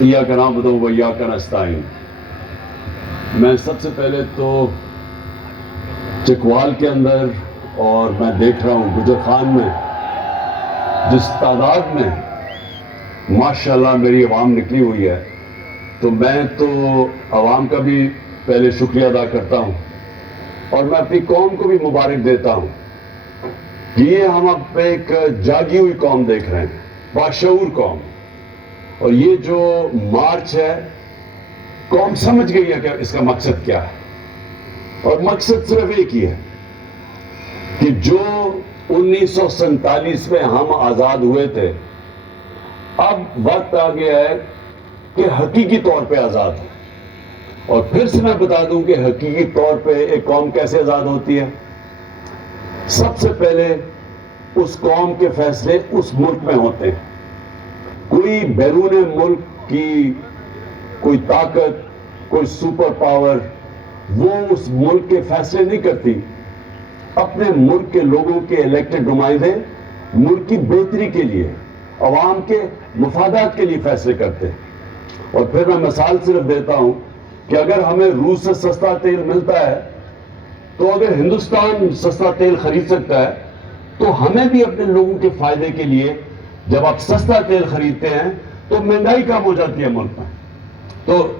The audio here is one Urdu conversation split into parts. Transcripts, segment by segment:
ایاک نعبد و ایاک نستعین۔ میں سب سے پہلے تو چکوال کے اندر اور میں دیکھ رہا ہوں گجر خان میں جس تعداد میں ماشاءاللہ میری عوام نکلی ہوئی ہے، تو میں تو عوام کا بھی پہلے شکریہ ادا کرتا ہوں اور میں اپنی قوم کو بھی مبارک دیتا ہوں کہ یہ ہم اب ایک جاگی ہوئی قوم دیکھ رہے ہیں، باشعور قوم۔ اور یہ جو مارچ ہے، قوم سمجھ گئی ہے کہ اس کا مقصد کیا ہے، اور مقصد صرف ایک ہی ہے کہ جو 1947 میں ہم آزاد ہوئے تھے، اب وقت آ گیا ہے کہ حقیقی طور پہ آزاد ہے۔ اور پھر سے میں بتا دوں کہ حقیقی طور پہ ایک قوم کیسے آزاد ہوتی ہے۔ سب سے پہلے اس قوم کے فیصلے اس ملک میں ہوتے ہیں۔ کوئی بیرون ملک کی کوئی طاقت، کوئی سپر پاور وہ اس ملک کے فیصلے نہیں کرتی۔ اپنے ملک کے لوگوں کے الیکٹڈ نمائندے ملک کی بہتری کے لیے، عوام کے مفادات کے لیے فیصلے کرتے ہیں۔ اور پھر میں مثال صرف دیتا ہوں کہ اگر ہمیں روس سے سستا تیل ملتا ہے، تو اگر ہندوستان سستا تیل خرید سکتا ہے، تو ہمیں بھی اپنے لوگوں کے فائدے کے لیے جب آپ سستا تیل خریدتے ہیں تو مہنگائی کم ہو جاتی ہے ملک میں۔ تو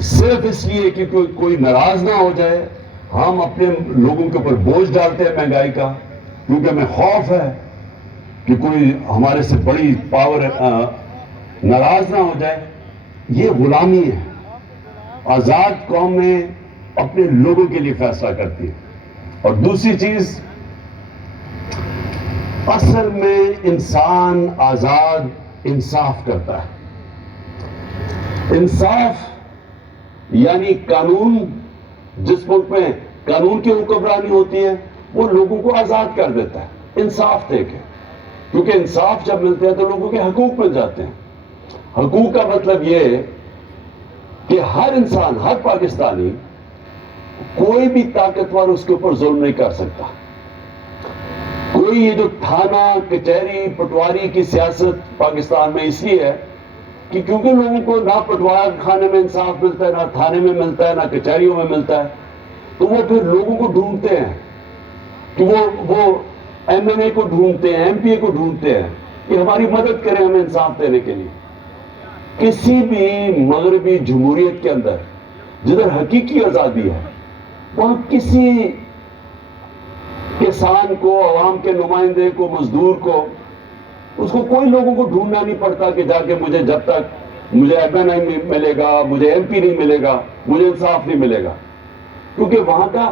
صرف اس لیے کہ کوئی ناراض نہ ہو جائے، ہم اپنے لوگوں کے اوپر بوجھ ڈالتے ہیں مہنگائی کا، کیونکہ ہمیں خوف ہے کہ کوئی ہمارے سے بڑی پاور ناراض نہ ہو جائے۔ یہ غلامی ہے۔ آزاد قومیں اپنے لوگوں کے لیے فیصلہ کرتی ہیں۔ اور دوسری چیز، اصل میں انسان آزاد انصاف کرتا ہے۔ انصاف یعنی قانون، جس ملک میں قانون کی حکمرانی ہوتی ہے وہ لوگوں کو آزاد کر دیتا ہے انصاف دے کے، کیونکہ انصاف جب ملتے ہیں تو لوگوں کے حقوق مل جاتے ہیں۔ حقوق کا مطلب یہ ہے کہ ہر انسان، ہر پاکستانی، کوئی بھی طاقتور اس کے اوپر ظلم نہیں کر سکتا۔ کوئی یہ جو تھانہ کچہری پٹواری کی سیاست پاکستان میں اس لیے ہے کہ کیونکہ لوگوں کو نہ پٹوار خانے میں انصاف ملتا ہے، نہ تھانے میں ملتا ہے، نہ کچہریوں میں ملتا ہے، تو وہ پھر لوگوں کو ڈھونڈتے ہیں کہ وہ ایم این اے کو ڈھونڈتے ہیں، ایم پی اے کو ڈھونڈتے ہیں کہ ہماری مدد کریں ہمیں انصاف دینے کے لیے۔ کسی بھی مغربی جمہوریت کے اندر جدھر حقیقی آزادی ہے، وہاں کسی کسان کو، عوام کے نمائندے کو، مزدور کو، اس کو کوئی لوگوں کو ڈھونڈنا نہیں پڑتا کہ جا کے مجھے جب تک مجھے ایم این اے نہیں ملے گا، مجھے ایم پی نہیں ملے گا، مجھے انصاف نہیں ملے گا، کیونکہ وہاں کا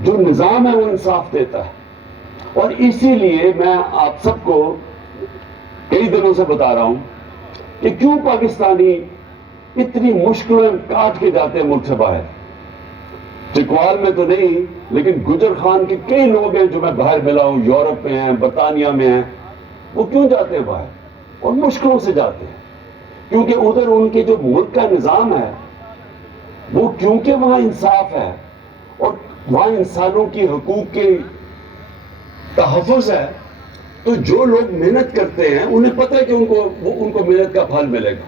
جو نظام ہے وہ انصاف دیتا ہے۔ اور اسی لیے میں آپ سب کو کئی دنوں سے بتا رہا ہوں کہ کیوں پاکستانی اتنی مشکلیں کاٹ کے جاتے ہیں ملک سے باہر۔ چکوال میں تو نہیں، لیکن گجر خان کے کئی لوگ ہیں جو میں باہر ملا ہوں، یورپ میں ہیں، برطانیہ میں ہیں، وہ کیوں جاتے ہیں باہر؟ اور مشکلوں سے جاتے ہیں، کیونکہ ادھر ان کے جو ملک کا نظام ہے وہ، کیونکہ وہاں انصاف ہے اور وہاں انسانوں کی حقوق کے تحفظ ہے، تو جو لوگ محنت کرتے ہیں انہیں پتہ ہے کہ ان کو محنت کا پھل ملے گا۔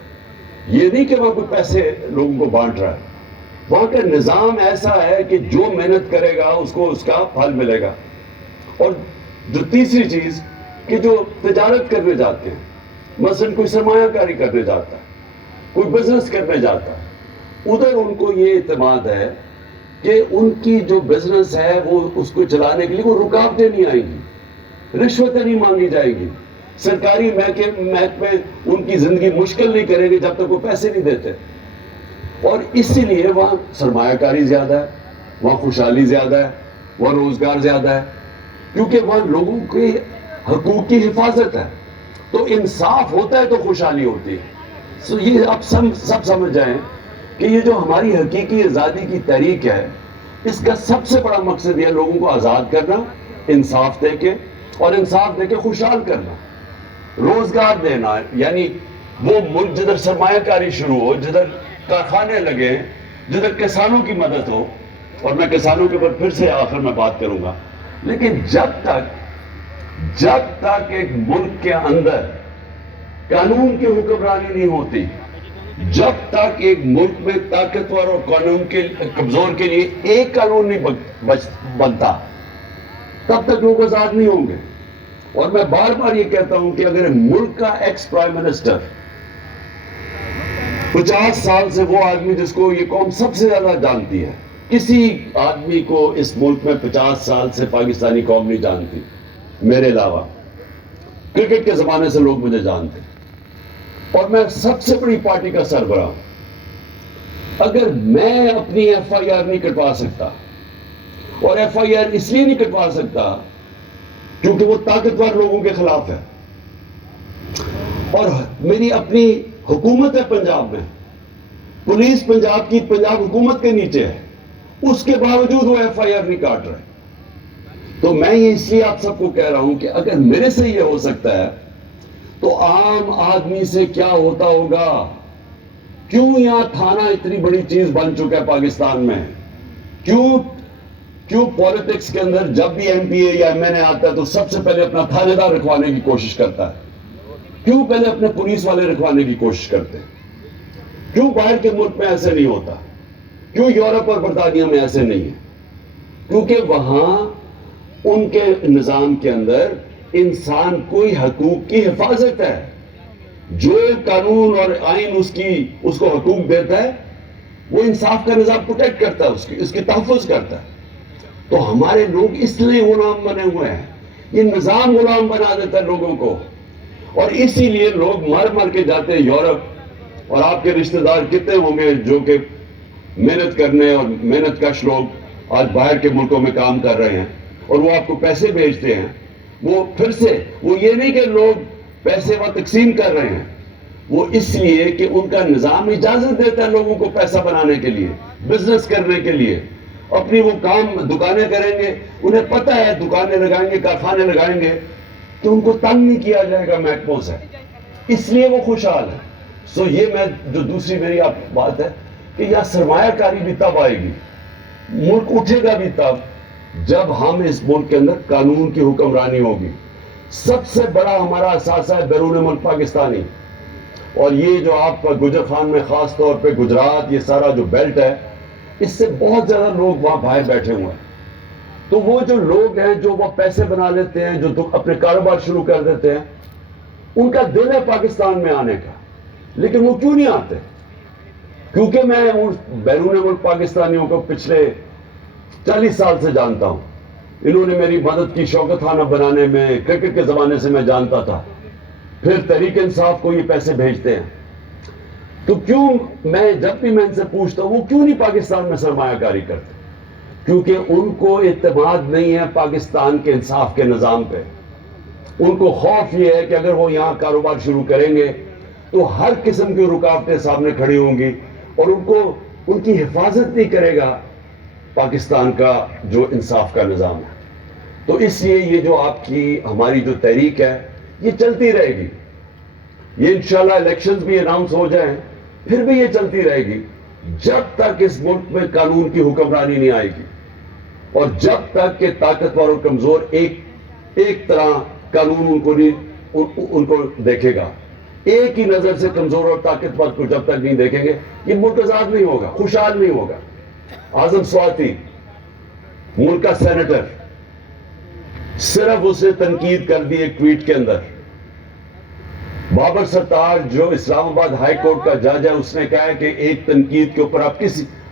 یہ نہیں کہ وہاں کوئی پیسے لوگوں کو بانٹ رہا ہے، وہاں کا نظام ایسا ہے کہ جو محنت کرے گا اس کو اس کا پھل ملے گا۔ اور جو تیسری چیز کہ جو تجارت کرنے جاتے ہیں، مثلا کوئی سرمایہ کاری کرنے جاتا ہے، کوئی بزنس کرنے جاتا ہے، ادھر ان کو یہ اعتماد ہے کہ ان کی جو بزنس ہے وہ اس کو چلانے کے لیے کوئی رکاوٹیں نہیں آئیں گی، رشوتیں نہیں مانگی جائیں گی، سرکاری محکمے ان کی زندگی مشکل نہیں کریں گے جب تک وہ پیسے نہیں دیتے۔ اور اسی لیے وہاں سرمایہ کاری زیادہ ہے، وہاں خوشحالی زیادہ ہے، وہاں روزگار زیادہ ہے، کیونکہ وہاں لوگوں کے حقوق کی حفاظت ہے۔ تو انصاف ہوتا ہے تو خوشحالی ہوتی ہے۔ سو یہ آپ سب سمجھ جائیں کہ یہ جو ہماری حقیقی آزادی کی تحریک ہے، اس کا سب سے بڑا مقصد یہ ہے لوگوں کو آزاد کرنا، انصاف دے کے، اور انصاف دے کے خوشحال کرنا، روزگار دینا، یعنی وہ ملک جدھر سرمایہ کاری شروع ہو، جدھر کارخانے لگے، جدھر کسانوں کی مدد ہو۔ اور میں کسانوں کے اوپر پھر سے آخر میں بات کروں گا، لیکن جب تک ایک ملک کے اندر قانون کی حکمرانی نہیں ہوتی. جب تک ایک ملک میں طاقتور اور قانون کے کمزور کے لیے ایک قانون نہیں بنتا تب تک لوگ آزاد نہیں ہوں گے. اور میں بار بار یہ کہتا ہوں کہ اگر ملک کا ایکس پرائم منسٹر 50 سال سے وہ آدمی جس کو یہ قوم سب سے زیادہ جانتی ہے، کسی آدمی کو اس ملک میں 50 سال سے پاکستانی قوم نہیں جانتی میرے علاوہ. کرکٹ کے زمانے سے لوگ مجھے جانتے اور میں سب سے بڑی پارٹی کا سربراہ ہوں. اگر میں اپنی ایف آئی آر نہیں کٹوا سکتا، اور ایف آئی آر اس لیے نہیں کٹوا سکتا کیونکہ وہ طاقتور لوگوں کے خلاف ہے، اور میری اپنی حکومت ہے پنجاب میں، پولیس پنجاب کی پنجاب حکومت کے نیچے ہے، اس کے باوجود وہ ایف آئی آر نہیں کاٹ رہے. تو میں یہ اس لیے آپ سب کو کہہ رہا ہوں کہ اگر میرے سے یہ ہو سکتا ہے تو عام آدمی سے کیا ہوتا ہوگا. کیوں یہاں تھانہ اتنی بڑی چیز بن چکا ہے پاکستان میں؟ کیوں پولیٹکس کے اندر جب بھی ایم پی اے یا ایم این اے آتا ہے تو سب سے پہلے اپنا تھانے دار رکھوانے کی کوشش کرتا ہے؟ کیوں پہلے اپنے پولیس والے رکھوانے کی کوشش کرتے ہیں؟ کیوں باہر کے ملک میں ایسے نہیں ہوتا؟ کیوں یورپ اور برطانیہ میں ایسے نہیں ہے؟ کیونکہ وہاں ان کے نظام کے اندر انسان کوئی حقوق کی حفاظت ہے. جو قانون اور آئین اس کو حقوق دیتا ہے وہ انصاف کا نظام پروٹیکٹ کرتا ہے، اس کی تحفظ کرتا ہے. تو ہمارے لوگ اس لیے غلام بنے ہوئے ہیں، یہ نظام غلام بنا دیتا ہے لوگوں کو. اور اسی لیے لوگ مر کے جاتے ہیں یورپ. اور آپ کے رشتہ دار کتنے ہوں گے جو کہ محنت کرنے اور محنت کش لوگ آج باہر کے ملکوں میں کام کر رہے ہیں اور وہ آپ کو پیسے بھیجتے ہیں. وہ پھر سے وہ یہ نہیں کہ لوگ پیسے وہ تقسیم کر رہے ہیں، وہ اس لیے کہ ان کا نظام اجازت دیتا ہے لوگوں کو پیسہ بنانے کے لیے، بزنس کرنے کے لیے. اپنی وہ کام دکانیں کریں گے، انہیں پتہ ہے دکانیں لگائیں گے، کارخانے لگائیں گے تو ان کو تنگ نہیں کیا جائے گا محکموں سے، اس لیے وہ خوشحال ہے. سو یہ میں جو دوسری میری آپ بات ہے کہ یہاں سرمایہ کاری بھی تب آئے گی، ملک اٹھے گا بھی تب جب ہم اس ملک کے اندر قانون کی حکمرانی ہوگی. سب سے بڑا ہمارا اثاثہ ہے بیرون ملک پاکستانی. اور یہ جو آپ کا گجر خان میں خاص طور پہ گجرات، یہ سارا جو بیلٹ ہے، اس سے بہت زیادہ لوگ وہاں باہر بیٹھے ہوئے ہیں. تو وہ جو لوگ ہیں جو وہ پیسے بنا لیتے ہیں، جو اپنے کاروبار شروع کر دیتے ہیں، ان کا دل ہے پاکستان میں آنے کا، لیکن وہ کیوں نہیں آتے؟ کیونکہ میں ان بیرون ملک پاکستانیوں کو پچھلے 40 سال سے جانتا ہوں. انہوں نے میری مدد کی شوکت خانہ بنانے میں، کرکٹ کے زمانے سے میں جانتا تھا. پھر تحریک انصاف کو یہ پیسے بھیجتے ہیں. تو کیوں جب بھی میں ان سے پوچھتا ہوں وہ کیوں نہیں پاکستان میں سرمایہ کاری کرتے؟ کیونکہ ان کو اعتماد نہیں ہے پاکستان کے انصاف کے نظام پہ. ان کو خوف یہ ہے کہ اگر وہ یہاں کاروبار شروع کریں گے تو ہر قسم کی رکاوٹیں سامنے کھڑی ہوں گی اور ان کی حفاظت نہیں کرے گا پاکستان کا جو انصاف کا نظام ہے. تو اس لیے یہ جو آپ کی ہماری جو تحریک ہے یہ چلتی رہے گی. یہ انشاءاللہ الیکشنز بھی اناؤنس ہو جائیں پھر بھی یہ چلتی رہے گی جب تک اس ملک میں قانون کی حکمرانی نہیں آئے گی، اور جب تک کہ طاقتور اور کمزور ایک طرح قانون ان کو دیکھے گا. ایک ہی نظر سے کمزور اور طاقتور کو جب تک نہیں دیکھیں گے یہ ملک آزاد نہیں ہوگا، خوشحال نہیں ہوگا. اعظم سواتی ملک کا سینیٹر، صرف اسے تنقید کر دی ایک ٹویٹ کے اندر. بابر ستار جو اسلام آباد ہائی کورٹ کا جج ہے، اس نے کہا ہے کہ ایک تنقید کے اوپر آپ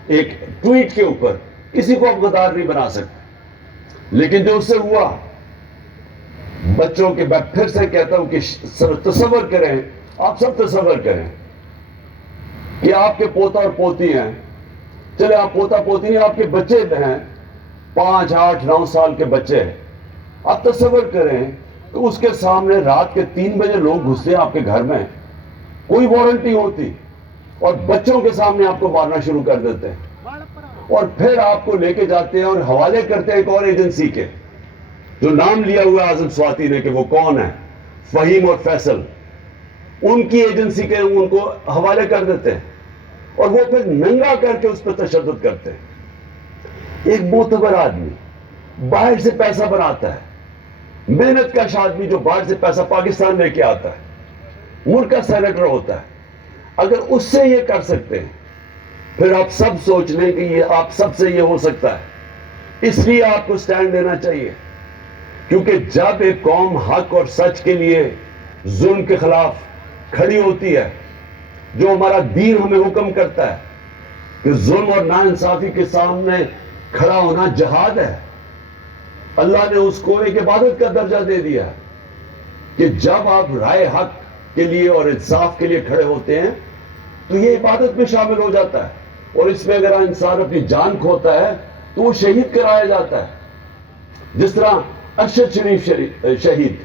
ایک ٹویٹ کے اوپر کسی کو آپ غدار نہیں بنا سکتے. لیکن جو اس سے ہوا، بچوں کے میں پھر سے کہتا ہوں کہ تصور کریں، آپ سب تصور کریں کہ آپ کے پوتا اور پوتی ہیں، چلے آپ پوتا پوتی نہیں، آپ کے بچے ہیں 5, 8, 9 سال کے بچے ہیں. آپ تصور کریں کہ اس کے سامنے رات کے 3 بجے لوگ گھستے ہیں آپ کے گھر میں، کوئی وارنٹ نہیں ہوتی، اور بچوں کے سامنے آپ کو مارنا شروع کر دیتے ہیں، اور پھر آپ کو لے کے جاتے ہیں اور حوالے کرتے ہیں ایک اور ایجنسی کے جو نام لیا ہوا ہے اعظم سواتی نے کہ وہ کون ہے، فہیم اور فیصل. ان کی ایجنسی کے ان کو حوالے کر دیتے ہیں اور وہ پھر ننگا کر کے اس پہ تشدد کرتے ہیں. ایک معتبر آدمی باہر سے پیسہ بناتا ہے، محنت کش آدمی جو باہر سے پیسہ پاکستان لے کے آتا ہے، ملک کا سینیٹر ہوتا ہے. اگر اس سے یہ کر سکتے ہیں پھر آپ سب سوچ لیں کہ یہ آپ سب سے یہ ہو سکتا ہے. اس لیے آپ کو سٹینڈ لینا چاہیے, کیونکہ جب ایک قوم حق اور سچ کے لیے ظلم کے خلاف کھڑی ہوتی ہے, جو ہمارا دین ہمیں حکم کرتا ہے کہ ظلم اور ناانصافی کے سامنے کھڑا ہونا جہاد ہے, اللہ نے اس کو ایک عبادت کا درجہ دے دیا کہ جب آپ رائے حق کے لیے اور انصاف کے لیے کھڑے ہوتے ہیں تو یہ عبادت میں شامل ہو جاتا ہے. اور اس میں اگر انسان اپنی جان کھوتا ہے تو وہ شہید کرایا جاتا ہے. جس طرح ارشد شریف شہید,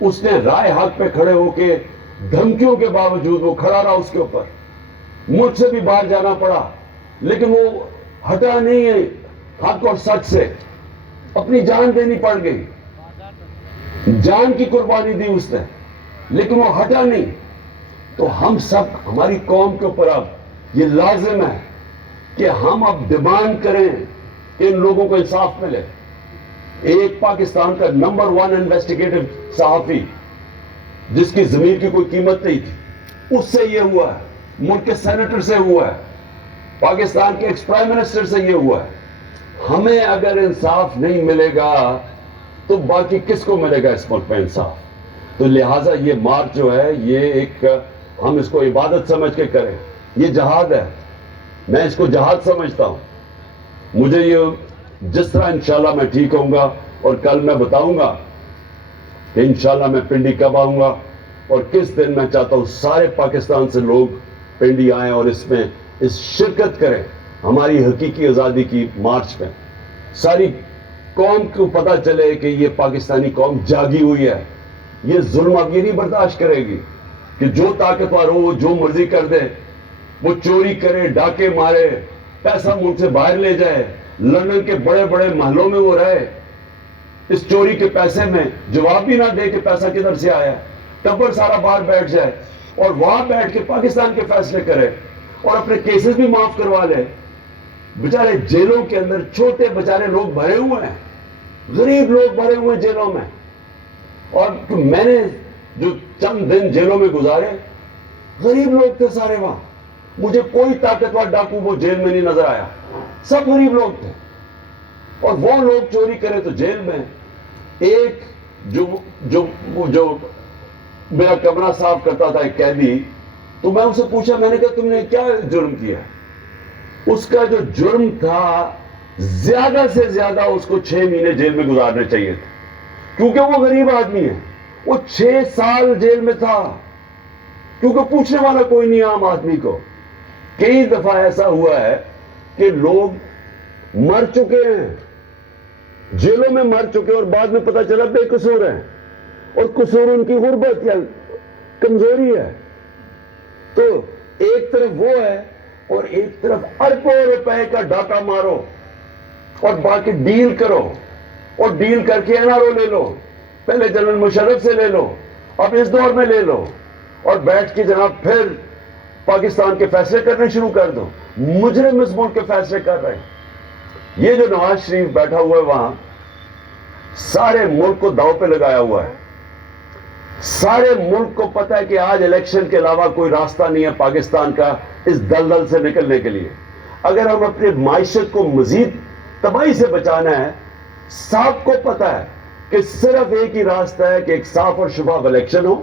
اس نے رائے حق پہ کھڑے ہو کے دھمکیوں کے باوجود وہ کھڑا رہا, اس کے اوپر ملک سے بھی باہر جانا پڑا لیکن وہ ہٹا نہیں ہے حق اور سچ سے, اپنی جان دینی پڑ گئی, جان کی قربانی دی اس نے لیکن وہ ہٹا نہیں. تو ہم سب, ہماری قوم کے اوپر اب یہ لازم ہے کہ ہم اب ڈیمانڈ کریں کہ ان لوگوں کو انصاف ملے. ایک پاکستان کا نمبر 1 انویسٹیگیٹو صحافی جس کی ضمیر کی کوئی قیمت نہیں تھی, اس سے یہ ہوا ہے, ملک کے سینیٹر سے ہوا ہے, پاکستان کے ایکس پرائم منسٹر سے یہ ہوا ہے. ہمیں اگر انصاف نہیں ملے گا تو باقی کس کو ملے گا اس ملک میں انصاف؟ تو لہٰذا یہ مارچ جو ہے یہ ایک, ہم اس کو عبادت سمجھ کے کریں, یہ جہاد ہے. میں اس کو جہاد سمجھتا ہوں. مجھے یہ جس طرح انشاءاللہ میں ٹھیک ہوں گا, اور کل میں بتاؤں گا کہ انشاءاللہ میں پنڈی کب آؤں گا اور کس دن. میں چاہتا ہوں سارے پاکستان سے لوگ پنڈی آئیں اور اس میں شرکت کریں ہماری حقیقی آزادی کی مارچ میں. ساری قوم کو پتہ چلے کہ یہ پاکستانی قوم جاگی ہوئی ہے. یہ ظلم اب یہ نہیں برداشت کرے گی کہ جو طاقتور ہو وہ جو مرضی کر دے, وہ چوری کرے, ڈاکے مارے, پیسہ ملک سے باہر لے جائے, لندن کے بڑے بڑے محلوں میں وہ رہے, اس چوری کے پیسے میں جواب بھی نہ دے کہ پیسہ کدھر سے آیا, ٹبر سارا باہر بیٹھ جائے اور وہاں بیٹھ کے پاکستان کے فیصلے کرے اور اپنے کیسز بھی معاف کروا لے. بیچارے جیلوں کے اندر چھوٹے بیچارے لوگ بھرے ہوئے ہیں, غریب لوگ بھرے ہوئے ہیں جیلوں میں. اور میں نے جو چند دن جیلوں میں گزارے, غریب لوگ تھے سارے وہاں, مجھے کوئی طاقتور ڈاکو وہ جیل میں نہیں نظر آیا, سب غریب لوگ تھے. اور وہ لوگ چوری کرے تو جیل میں. ایک جو میرا کمرہ صاف کرتا تھا ایک قیدی, تو میں اسے پوچھا, میں نے کہا تم نے کیا جرم کیا؟ اس کا جو جرم تھا زیادہ سے زیادہ اس کو 6 مہینے جیل میں گزارنے چاہیے تھے, کیونکہ وہ غریب آدمی ہے. وہ 6 سال جیل میں تھا کیونکہ پوچھنے والا کوئی نہیں عام آدمی کو. کئی دفعہ ایسا ہوا ہے کہ لوگ مر چکے ہیں, جیلوں میں مر چکے اور بعد میں پتہ چلا بے قصور ہیں, اور قصور ان کی غربت یا کمزوری ہے. تو ایک طرف وہ ہے اور ایک طرف اربوں روپے کا ڈاکہ مارو اور باقی ڈیل کرو, اور ڈیل کر کے این آر او لے لو, پہلے جنرل مشرف سے لے لو, اب اس دور میں لے لو, اور بیٹھ کے جناب پھر پاکستان کے فیصلے کرنے شروع کر دو. مجرم اس ملک کے فیصلے کر رہے ہیں. یہ جو نواز شریف بیٹھا ہوا ہے وہاں, سارے ملک کو داؤ پہ لگایا ہوا ہے. سارے ملک کو پتہ ہے کہ آج الیکشن کے علاوہ کوئی راستہ نہیں ہے پاکستان کا اس دلدل سے نکلنے کے لیے. اگر ہم اپنی معیشت کو مزید تباہی سے بچانا ہے, سب کو پتہ ہے کہ صرف ایک ہی راستہ ہے کہ ایک صاف اور شفاف الیکشن ہو,